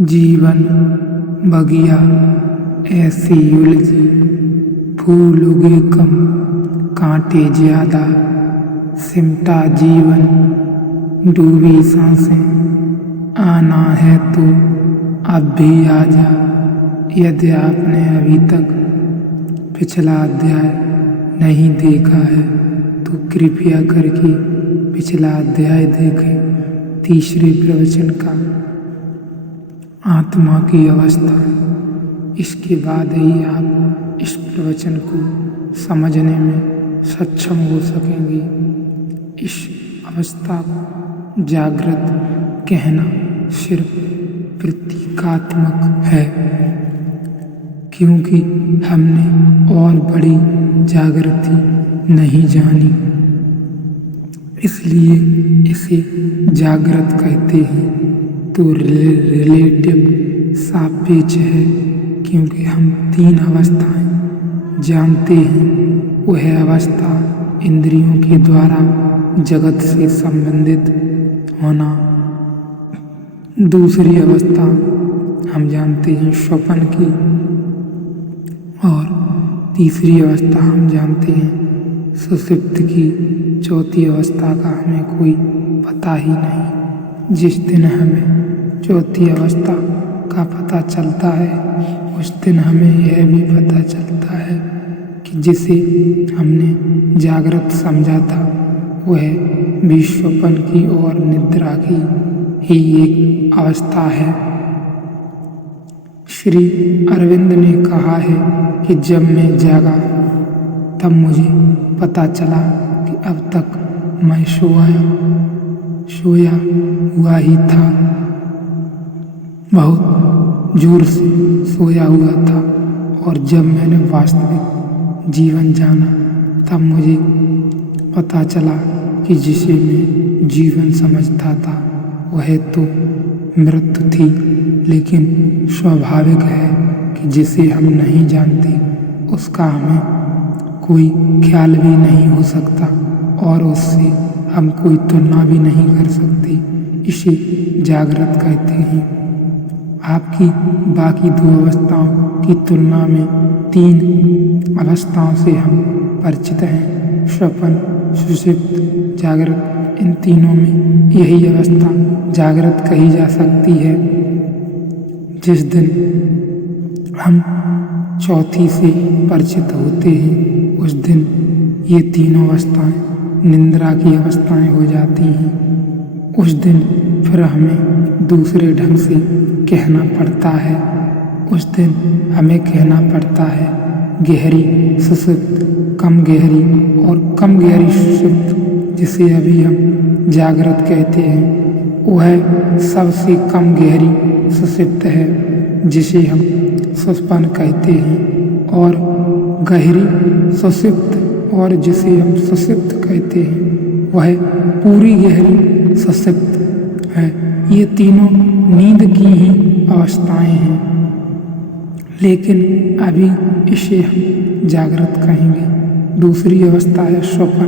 जीवन बगिया ऐसी उलझी, फूल उगे कम कांटे ज्यादा, सिमटा जीवन डूबी सांसें, आना है तो अब भी आजा। यदि आपने अभी तक पिछला अध्याय नहीं देखा है तो कृपया करके पिछला अध्याय देखें। तीसरे प्रवचन का आत्मा की अवस्था, इसके बाद ही आप इस प्रवचन को समझने में सक्षम हो सकेंगे। इस अवस्था को जागृत कहना सिर्फ प्रतीकात्मक है, क्योंकि हमने और बड़ी जागृति नहीं जानी, इसलिए इसे जागृत कहते हैं। तो रिलेटिव सापेक्ष है, क्योंकि हम तीन अवस्थाएं जानते हैं। वह अवस्था इंद्रियों के द्वारा जगत से संबंधित होना, दूसरी अवस्था हम जानते हैं स्वप्न की, और तीसरी अवस्था हम जानते हैं सुषुप्त की। चौथी अवस्था का हमें कोई पता ही नहीं। जिस दिन हमें चौथी अवस्था का पता चलता है, उस दिन हमें यह भी पता चलता है कि जिसे हमने जागृत समझा था वह भी स्वप्न की और निद्रा की ही एक अवस्था है। श्री अरविंद ने कहा है कि जब मैं जागा तब मुझे पता चला कि अब तक मैं सोया हुआ ही था, बहुत जोर से सोया हुआ था। और जब मैंने वास्तविक जीवन जाना तब मुझे पता चला कि जिसे मैं जीवन समझता था वह तो मृत्यु थी। लेकिन स्वाभाविक है कि जिसे हम नहीं जानते उसका हमें कोई ख्याल भी नहीं हो सकता और उससे हम कोई तुलना भी नहीं कर सकते। इसे जागृत कहते हैं। आपकी बाकी दो अवस्थाओं की तुलना में तीन अवस्थाओं से हम परिचित हैं, स्वप्न, सुषुप्त, जागृत। इन तीनों में यही अवस्था जागृत कही जा सकती है। जिस दिन हम चौथी से परिचित होते हैं उस दिन ये तीनों अवस्थाएं निद्रा की अवस्थाएं हो जाती हैं। उस दिन फिर हमें दूसरे ढंग से कहना पड़ता है। उस दिन हमें कहना पड़ता है गहरी सुषुप्त, कम गहरी और कम गहरी सुषुप्त, जिसे अभी हम जागृत कहते हैं। वह सबसे कम गहरी सुषुप्त है, जिसे हम स्वप्न कहते हैं। और गहरी सुषुप्त और जिसे हम सुषुप्त कहते हैं वह पूरी गहरी सुषुप्त है। ये तीनों नींद की ही अवस्थाएं हैं, लेकिन अभी इसे हम जागृत कहेंगे। दूसरी अवस्था है स्वप्न।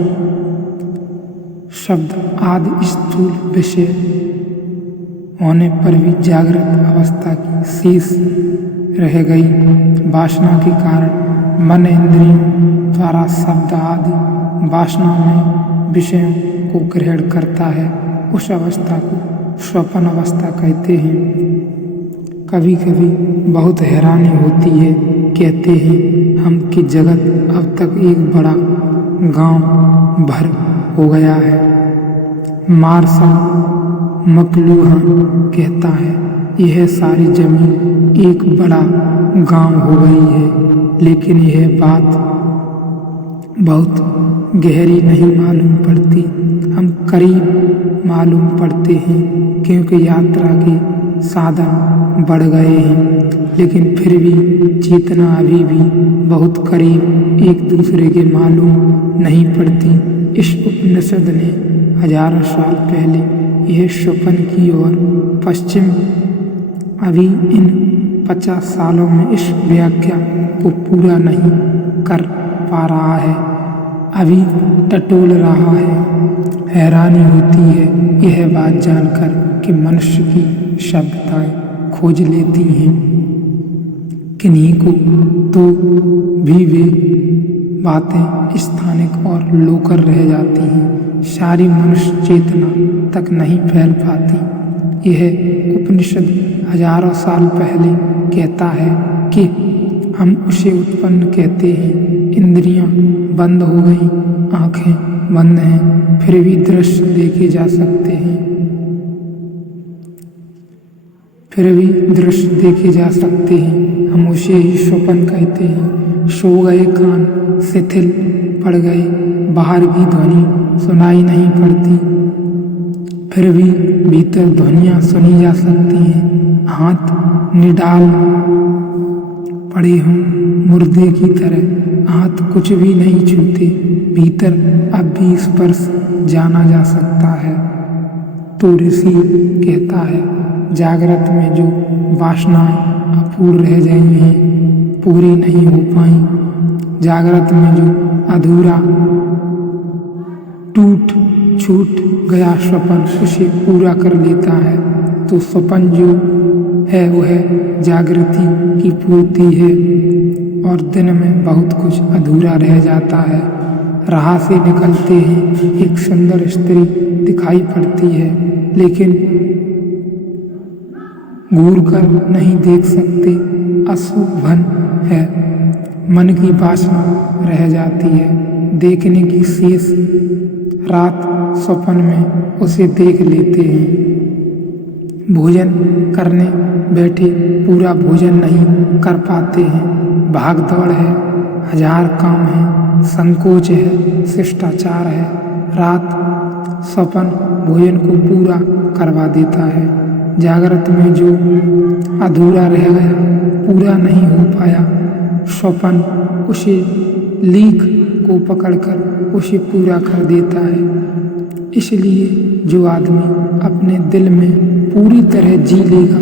शब्द आदि स्थूल विषय होने पर भी जागृत अवस्था की शेष रह गई वासना के कारण मन इंद्रियों द्वारा शब्द आदि वासना में विषयों को ग्रहण करता है। उस अवस्था को स्वप्न अवस्था कहते हैं। कभी कभी बहुत हैरानी होती है, कहते हैं हम कि जगत अब तक एक बड़ा गांव भर हो गया है। मार्शल मकलुहान कहता है यह सारी जमीन एक बड़ा गांव हो गई है, लेकिन यह बात बहुत गहरी नहीं मालूम पड़ती, हम करीब मालूम पड़ते हैं, क्योंकि यात्रा के साधन बढ़ गए हैं। लेकिन फिर भी चेतना अभी भी बहुत करीब एक दूसरे के मालूम नहीं पड़ती। इस उपनिषद ने हजारों साल पहले यह स्वप्न की और पश्चिम अभी इन 50 सालों में इस व्याख्या को पूरा नहीं कर पा रहा है, अभी टटोल रहा है। हैरानी होती है यह बात जानकर कि मनुष्य की सभ्यताएं खोज लेती हैं। किन्हीं को तो भी वे बातें स्थानिक और लोकल रह जाती हैं, सारी मनुष्य चेतना तक नहीं फैल पाती। यह उपनिषद हजारों साल पहले कहता है कि हम उसे उत्पन्न कहते हैं। इंद्रियां बंद हो गई, आंखें बंद हैं, फिर भी दृश्य देखे जा सकते हैं। हम उसे ही स्वप्न कहते हैं। सो गए कान शिथिल पड़ गए, बाहर की ध्वनि सुनाई नहीं पड़ती, फिर भी भीतर ध्वनियाँ सुनी जा सकती हैं। हाथ निडाल पड़े हों मुर्दे की तरह, हाथ कुछ भी नहीं छूते, भीतर अब भी स्पर्श जाना जा सकता है। तो ऋषि कहता है, जागृत में जो वासनाएं अपूर्ण रह गई हैं, पूरी नहीं हो पाई, जागृत में जो अधूरा टूट छूट गया स्वप्न उसे पूरा कर लेता है। तो स्वप्न जो है वह जागृति की पूर्ति है, और दिन में बहुत कुछ अधूरा रह जाता है। राह से निकलते हैं, एक सुंदर स्त्री दिखाई पड़ती है, लेकिन घूर कर नहीं देख सकते, अशुभन है। मन की वासना रह जाती है, देखने की शेष रात स्वप्न में उसे देख लेते हैं। भोजन करने बैठे पूरा भोजन नहीं कर पाते हैं, भाग दौड़ है, हजार काम है, संकोच है, शिष्टाचार है। रात स्वप्न भोजन को पूरा करवा देता है। जागृत में जो अधूरा रह गया, पूरा नहीं हो पाया, स्वप्न उसे लीक को पकड़कर उसे पूरा कर देता है। इसलिए जो आदमी अपने दिल में पूरी तरह जी लेगा,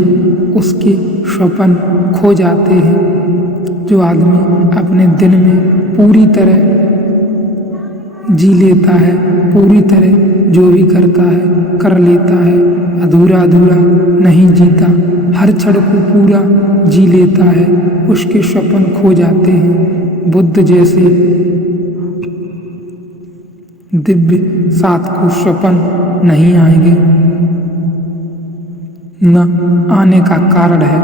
उसके स्वप्न खो जाते हैं। जो आदमी अपने दिल में पूरी तरह जी लेता है, पूरी तरह जो भी करता है कर लेता है, अधूरा अधूरा नहीं जीता, हर क्षण को पूरा जी लेता है, उसके स्वप्न खो जाते हैं। बुद्ध जैसे दिव्य सात को स्वप्न नहीं आएंगे, न आने का कारण है,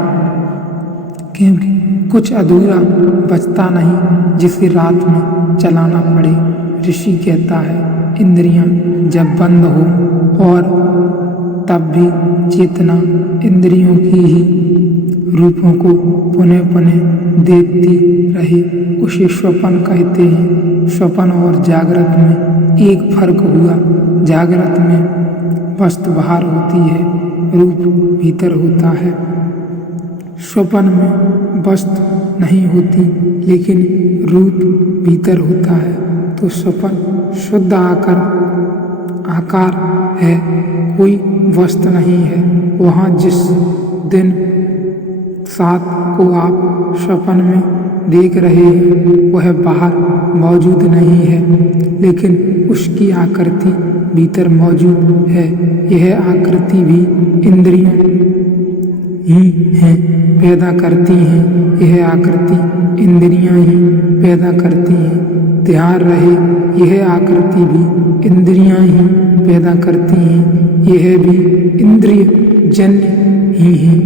क्योंकि कुछ अधूरा बचता नहीं जिसे रात में चलाना पड़े। ऋषि कहता है, इंद्रियां जब बंद हो और तब भी चेतना इंद्रियों की ही रूपों को पुनः पुनः देखती रहे, उसे स्वप्न कहते हैं। स्वप्न और जागृत में एक फर्क हुआ, जागृत में वस्तु बाहर होती है, रूप भीतर होता है। स्वप्न में वस्तु नहीं होती, लेकिन रूप भीतर होता है। तो स्वप्न शुद्ध आकार है, कोई वस्तु नहीं है। वहाँ जिस दिन 7 को आप स्वप्न में देख रहे हैं, वह बाहर मौजूद नहीं है, लेकिन उसकी आकृति भीतर मौजूद है। यह आकृति भी इंद्रियों ही हैं पैदा करती हैं, यह आकृति इंद्रियां ही पैदा करती हैं। ध्यान रहे, यह आकृति भी इंद्रियां ही पैदा करती हैं, यह भी इंद्रिय जन्य ही है।